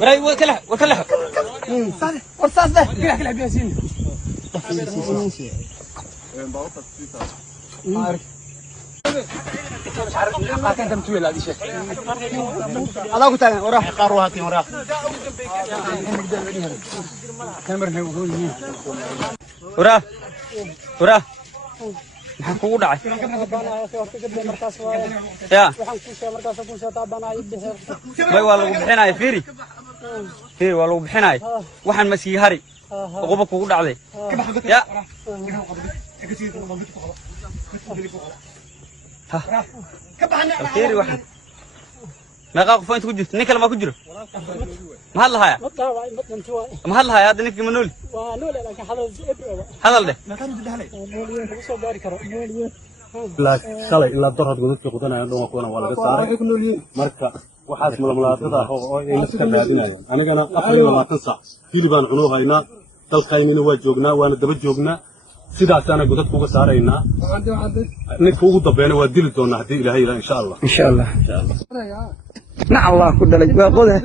براي وكله وكله صالح ورصاص ده كله بياسين عارف انت متولى هذه شيء هذا قلت انا وراه قاروهاتي وراه وراه وراه maxaa kugu dhacay ya bay waa lagu bixinay fiiri waa lagu bixinay waxaan masii hari uquba kugu dhacday ya fiiri waxaan meeqa qof inta ku jirto nin kale ma ku jiro ma hadlaaya hadda ninka ma nooli hadal dheh shalay ilaa darad godadka qudanaya dhan waa kuwana waa laga saaray marka waxaas mulamulaadada ah oo ay iska raadinayaan anigana 24 saac hilibaan cunoo haynaa dalkaynina waa joognaa waana daba joognaa sidaasana godadka uga saaraynaa ninka ugu dambeeyna waa dili doonaa haddii ilaahay ilaa insha Allah نعم الله كل لك وقوله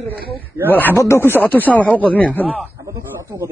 والحبض كل ساعة توصل وحقوق مية هذا حبض كل ساعة توقف